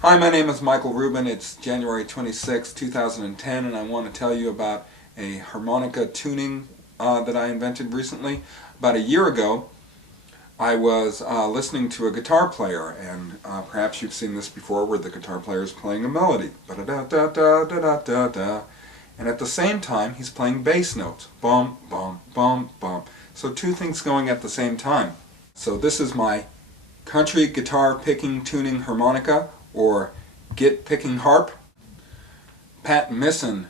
Hi, my name is Michael Rubin. It's January 26, 2010, and I want to tell you about a harmonica tuning that I invented recently. About a year ago, I was listening to a guitar player, and perhaps you've seen this before, where the guitar player is playing a melody, ba-da-da-da-da-da-da-da, and at the same time he's playing bass notes, bum, bum, bum, bum. So two things going at the same time. So this is my country guitar picking tuning harmonica, or Git Pickin Harp. Pat Misson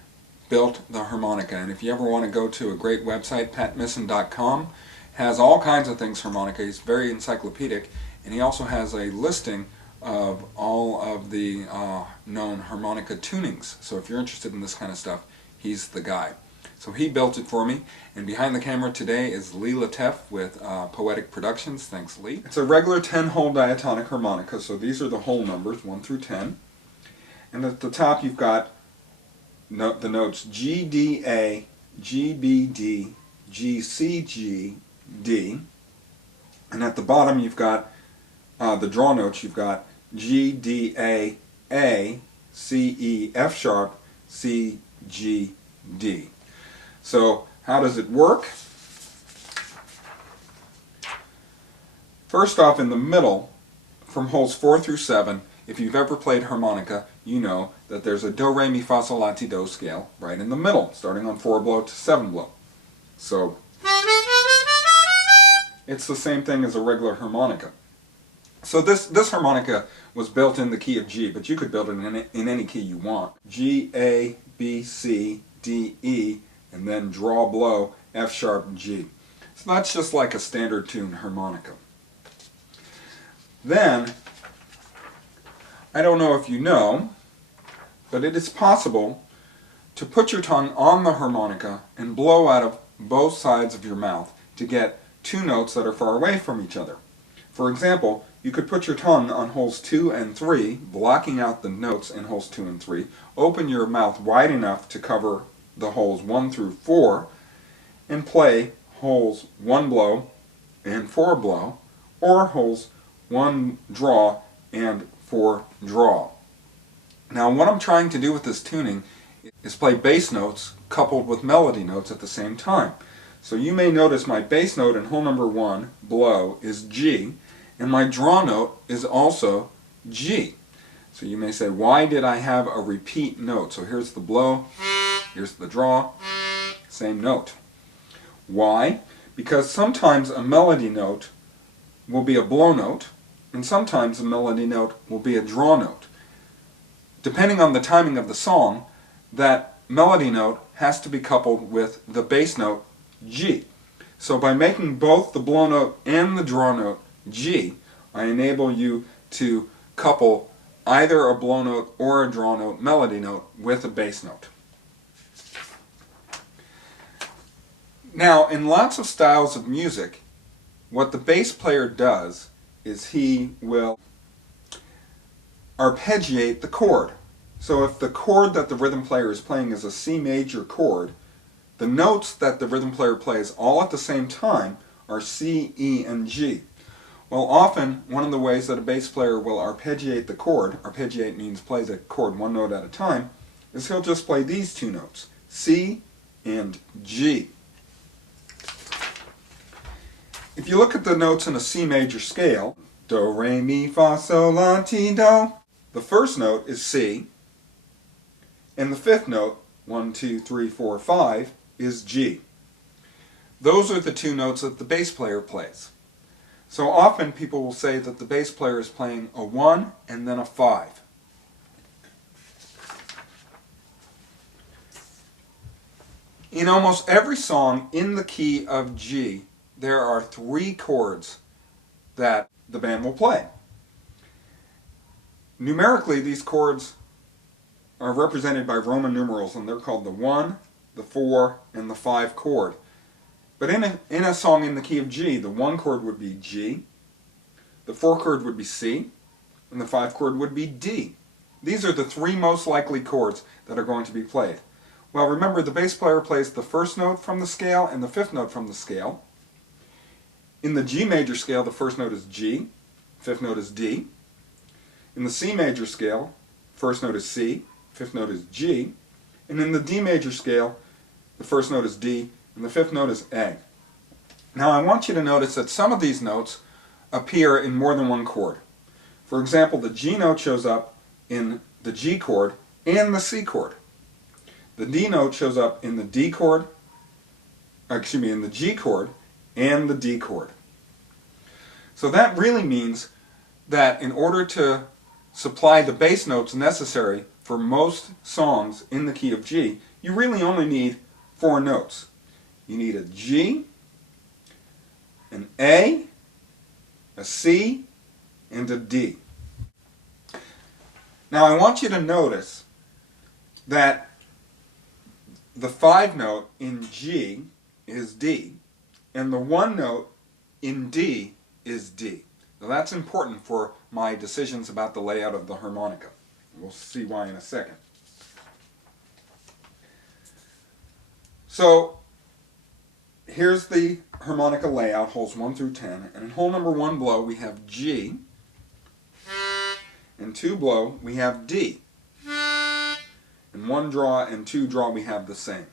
built the harmonica, and if you ever want to go to a great website, patmisson.com, has all kinds of things harmonica. He's very encyclopedic, and he also has a listing of all of the known harmonica tunings. So if you're interested in this kind of stuff, he's the guy. So he built it for me, and behind the camera today is Lee Lateef with Poetic Productions. Thanks, Lee. It's a regular 10-hole diatonic harmonica, so these are the whole numbers, 1 through 10. And at the top you've got the notes G, D, A, G, B, D, G, C, G, D. And at the bottom you've got the draw notes. You've got G, D, A, C, E, F sharp, C, G, D. So how does it work? First off, in the middle, from holes 4 through 7, if you've ever played harmonica, you know that there's a do, re, mi, fa, sol, la, ti, do scale right in the middle, starting on 4 blow to 7 blow. So it's the same thing as a regular harmonica. So this harmonica was built in the key of G, but you could build it in any key you want. G, A, B, C, D, E, and then draw blow F sharp G. So that's just like a standard tuned harmonica. Then, I don't know if you know, but it is possible to put your tongue on the harmonica and blow out of both sides of your mouth to get two notes that are far away from each other. For example, you could put your tongue on holes 2 and 3, blocking out the notes in holes 2 and 3, open your mouth wide enough to cover the holes 1 through 4, and play holes 1 blow and 4 blow, or holes 1 draw and 4 draw. Now what I'm trying to do with this tuning is play bass notes coupled with melody notes at the same time. So you may notice my bass note in hole number 1, blow, is G, and my draw note is also G. So you may say, why did I have a repeat note? So here's the blow, here's the draw, same note. Why? Because sometimes a melody note will be a blow note, and sometimes a melody note will be a draw note. Depending on the timing of the song, that melody note has to be coupled with the bass note G. So by making both the blow note and the draw note G, I enable you to couple either a blow note or a draw note melody note with a bass note. Now, in lots of styles of music, what the bass player does is he will arpeggiate the chord. So if the chord that the rhythm player is playing is a C major chord, the notes that the rhythm player plays all at the same time are C, E, and G. Well, often one of the ways that a bass player will arpeggiate the chord, arpeggiate means play the chord one note at a time, is he'll just play these two notes, C and G. If you look at the notes in a C major scale, do, re, mi, fa, sol, la, ti, do, the first note is C, and the fifth note, 1, 2, 3, 4, 5, is G. Those are the two notes that the bass player plays. So often people will say that the bass player is playing a 1 and then a 5. In almost every song in the key of G, there are 3 chords that the band will play. Numerically, these chords are represented by Roman numerals, and they're called the 1, the 4, and the 5 chord. But in a song in the key of G, the 1 chord would be G, the 4 chord would be C, and the 5 chord would be D. These are the 3 most likely chords that are going to be played. Well, remember, the bass player plays the first note from the scale and the fifth note from the scale. In the G major scale, the first note is G, fifth note is D. In the C major scale, first note is C, fifth note is G, and in the D major scale, the first note is D, and the fifth note is A. Now I want you to notice that some of these notes appear in more than one chord. For example, the G note shows up in the G chord and the C chord. The D note shows up in the D chord, in the G chord and the D chord. So that really means that in order to supply the bass notes necessary for most songs in the key of G, you really only need 4 notes. You need a G, an A, C, and a D. Now I want you to notice that the 5 note in G is D, and the 1 note in D is D. Now that's important for my decisions about the layout of the harmonica. We'll see why in a second. So here's the harmonica layout, holes 1 through 10, and in hole number 1 blow we have G, in 2 blow we have D. In 1 draw and 2 draw we have the same.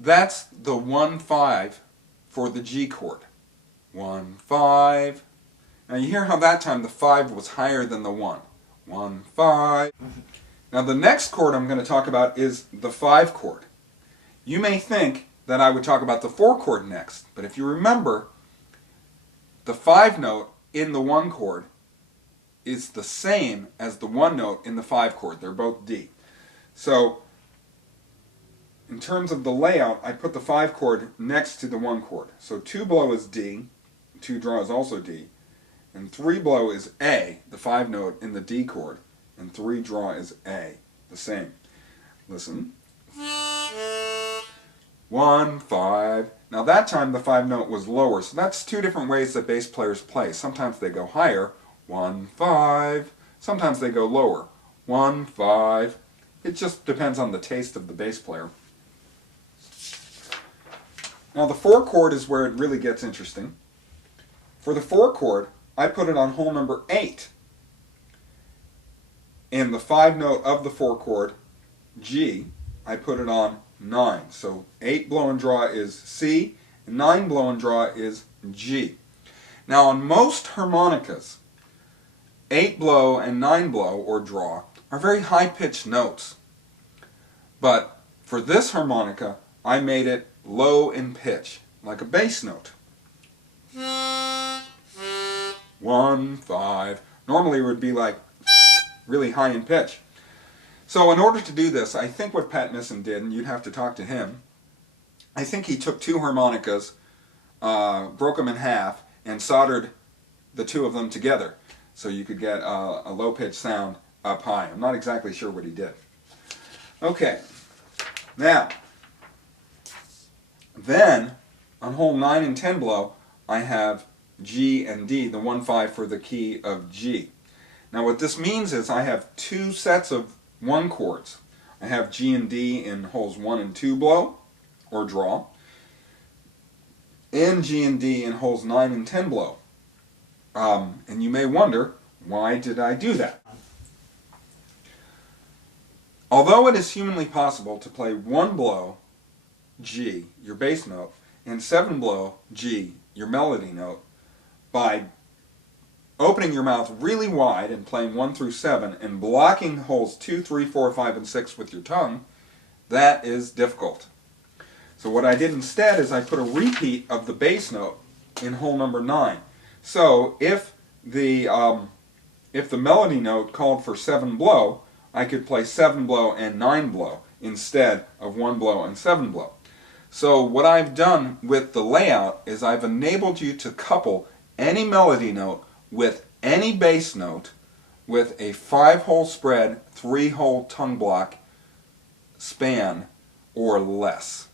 That's the 1-5 for the G chord. 1-5. Now you hear how that time the 5 was higher than the 1. 1-5. Now the next chord I'm going to talk about is the 5 chord. You may think that I would talk about the 4 chord next, but if you remember, the 5 note in the 1 chord is the same as the 1 note in the 5 chord. They're both D. So in terms of the layout, I put the 5 chord next to the 1 chord. So 2 blow is D, 2 draw is also D, and 3 blow is A, the 5 note in the D chord, and 3 draw is A, the same. Listen. 1-5. Now that time the 5 note was lower, so that's 2 different ways that bass players play. Sometimes they go higher, 1-5. Sometimes they go lower, 1-5. It just depends on the taste of the bass player. Now the 4 chord is where it really gets interesting. For the 4 chord, I put it on hole number 8. And the 5 note of the 4 chord, G, I put it on 9. So 8 blow and draw is C, and 9 blow and draw is G. Now on most harmonicas, 8 blow and 9 blow, or draw, are very high-pitched notes. But for this harmonica, I made it low in pitch, like a bass note. 1-5. Normally it would be like really high in pitch. So in order to do this, I think what Pat Nissen did, and you'd have to talk to him, I think he took 2 harmonicas, broke them in half, and soldered the 2 of them together so you could get a low-pitched sound up high. I'm not exactly sure what he did. Okay, now, then on hole 9 and 10 blow, I have G and D, the 1-5 for the key of G. Now what this means is I have 2 sets of 1 chords. I have G and D in holes 1 and 2 blow, or draw, and G and D in holes 9 and 10 blow. And you may wonder, why did I do that? Although it is humanly possible to play 1 blow, G, your bass note, and 7 blow, G, your melody note, by opening your mouth really wide and playing 1 through 7 and blocking holes 2, 3, 4, 5, and 6 with your tongue, that is difficult. So what I did instead is I put a repeat of the bass note in hole number 9. So if the melody note called for 7 blow, I could play 7 blow and 9 blow instead of 1 blow and 7 blow. So what I've done with the layout is I've enabled you to couple any melody note with any bass note with a 5-hole spread, 3-hole tongue block span or less.